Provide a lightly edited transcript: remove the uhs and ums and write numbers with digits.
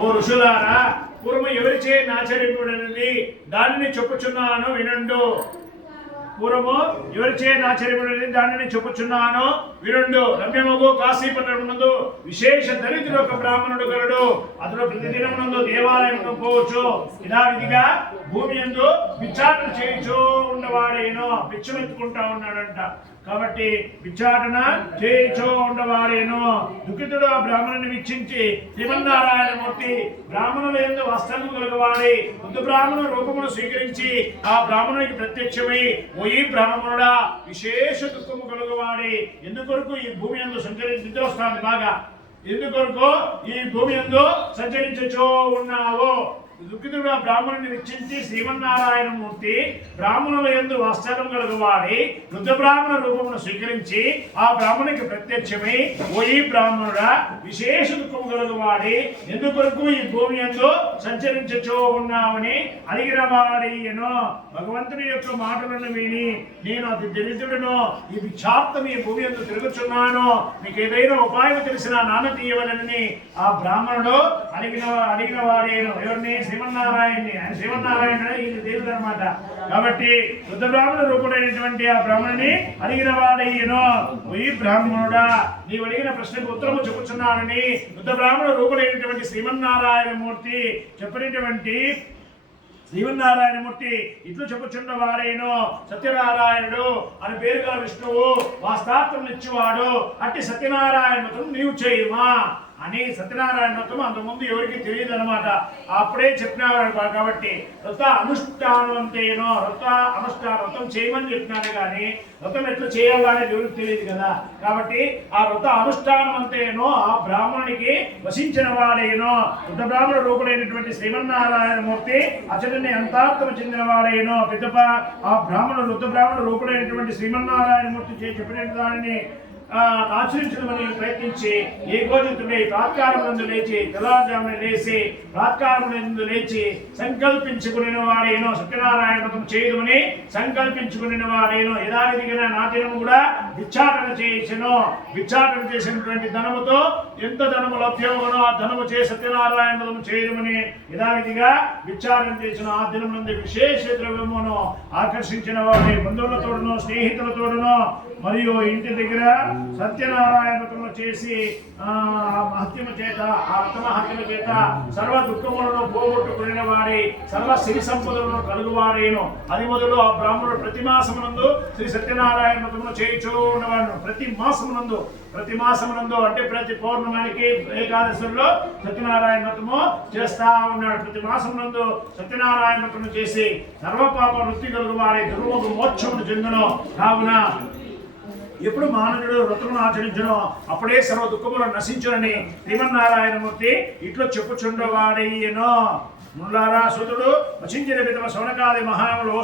ఓ ఋషులారా, పూర్వం ఎవరిచే నాచరింపబడినది దానిని చెప్పుచున్నాను వినండు. పూర్వము ఎవరిచే నాచరింపబడినది దానిని చెప్పుచున్నాను వినుండు. రమ్యమగు కాశీపట్టణమునందు విశేష దళితుడు ఒక బ్రాహ్మణుడు గలడు. అతడు ప్రతిదినమునందు దేవాలయమును పోవచ్చు. యథావిధిగా భూమి యందు భిక్షాటన చేయించు ఉన్నవాడేనో భిక్షమెత్తుకుంటా ఉన్నాడంట. కాబట్టి భిక్షాటన చేయించు ఉండవాడేనో. దుఃఖితుడు ఆ బ్రాహ్మణుని వీక్షించి శ్రీమన్నారాయణమూర్తి బ్రాహ్మణుల యందు వస్త్రము కలగవాడి బుద్ధ బ్రాహ్మణ రూపమును స్వీకరించి ఆ బ్రాహ్మణునికి ప్రత్యక్షమై, ఓ ఈ బ్రాహ్మణుడా, విశేష దుఃఖము కలుగవాడి ఎందుకొరకు ఈ భూమి యందు సంచరించి వస్తాను బాగా ఎందుకొరకు ఈ భూమి యందు సంచరించో ఉన్నావో. దుఃఖితుడు ఆ బ్రాహ్మణుని వీక్షించి శ్రీమన్నారాయణమూర్తి బ్రాహ్మణుల యందు వస్త్రం కలుగువాడి వృద్ధ బ్రాహ్మణ రూపమును స్వీకరించి ఆ బ్రాహ్మణునికి ప్రత్యక్షమై, ఓ ఈ బ్రాహ్మణుడా, విశేష దుఃఖము కలుగువాడి ఎందుకొరకు ఈ భూమి యందు సంచరించో ఉన్నావని అడిగిన వాడియను. భగవంతుని యొక్క మాటలను విని, నేను అతి దరిద్రుడును, ఈ భిక్షార్థం ఈ భూమి యందు తిరుగుచున్నాను, మీకు ఏదైనా ఉపాయం తెలిసినా నాన్న తీయవలనని ఆ బ్రాహ్మణుడు అడిగిన వాడేను. ఎవరిని? శ్రీమన్నారాయణని. ఆయన శ్రీమన్నారాయణ ఈయన దేవుడు అనమాట. కాబట్టి వృద్ధ బ్రాహ్మణ రూపుడైనటువంటి ఆ బ్రాహ్మణుని అడిగిన వాడయ్యను. ఈ బ్రాహ్మణుడా, నీవు అడిగిన ప్రశ్నకు ఉత్తరము చెప్పుచున్నానని వృద్ధ బ్రాహ్మణ రూపుడైనటువంటి శ్రీమన్నారాయణమూర్తి చెప్పినటువంటి శ్రీమన్నారాయణమూర్తి ఇట్లు చెప్పుచున్న వాడేను. సత్యనారాయణుడు అని పేరు గల విష్ణువు వాస్తాత్వం ఇచ్చేవాడు. అట్టి సత్యనారాయణతో నీవు చేయమా అని సత్యనారాయణ వ్రతం అంతకుముందు ఎవరికి తెలియదు అనమాట. అప్పుడే చెప్పినారు. కాబట్టి వ్రత అనుష్ఠానం అంతేనో, వ్రత అనుష్ఠానం వ్రతం చేయమని చెప్పినాను కానీ వ్రతం ఎట్లా చేయాలనేది ఎవరికి తెలియదు కదా. కాబట్టి ఆ వ్రత అనుష్ఠానం అంతేనో ఆ బ్రాహ్మణునికి వసించిన వాడేనో. వృద్ధ బ్రాహ్మణ రూపుడైనటువంటి శ్రీమన్నారాయణమూర్తి అతడిని అంతార్థం చెందిన వాడేనో. పిదప ఆ వృద్ధ బ్రాహ్మణ రూపుడైనటువంటి శ్రీమన్నారాయణమూర్తి చెప్పిన దానిని ఆచరించడమని ప్రయత్నించి ఏకోజితుడై ప్రాత్కారమునందు లేచి తెల్లవారుజామున లేచి ప్రాత్కారమునందు లేచి సంకల్పించుకుని వాడేనో. సత్యనారాయణ వ్రతం చేయడమని సంకల్పించుకుని వాడేనో. యథావిధిగా నా దినము కూడా భిక్షాటన చేయించను. భిక్షాటన చేసినటువంటి ధనముతో ఎంత ధనము లభ్యమనో ఆ ధనము చే సత్యనారాయణ వ్రతం చేయడమని యథావిధిగా భిక్షాటన చేసిన ఆ దినం నుండి విశేష ద్రవ్యమును ఆకర్షించిన వాడి బంధువులతోడును స్నేహితులతోడును మరియు ఇంటి దగ్గర సత్యనారాయణ వ్రతము చేసి హత్యము చేత ఆ వ్రతమహత్యము చేత సర్వ దుఃఖములను పోగొట్టుకునే వారి సర్వ సిరి సంపదలను కలుగువారేను. అది మొదలు ఆ బ్రాహ్మణుడు ప్రతి మాసమునందు శ్రీ సత్యనారాయణ వ్రతమును చేయించు ఉన్నవాడు. ప్రతి మాసమునందు అంటే ప్రతి పౌర్ణమానికి ఏకాదశుల్లో సత్యనారాయణ వ్రతము చేస్తా ఉన్నాడు. ప్రతి మాసమునందు సత్యనారాయణ వ్రతము చేసి సర్వపాప వృత్తి కలుగువారి దుర్ముఖ మోక్షమును చెందును. కావున ఎప్పుడు మానవుడు వ్రతమును ఆచరించను అప్పుడే సర్వ దుఃఖములను నశించునని శ్రీమన్నారాయణమూర్తి ఇట్లో చెప్పుచుండవాడయ్యను. ముల్లారా సూతుడు వచించిన విధమ శౌనకాది మహాములు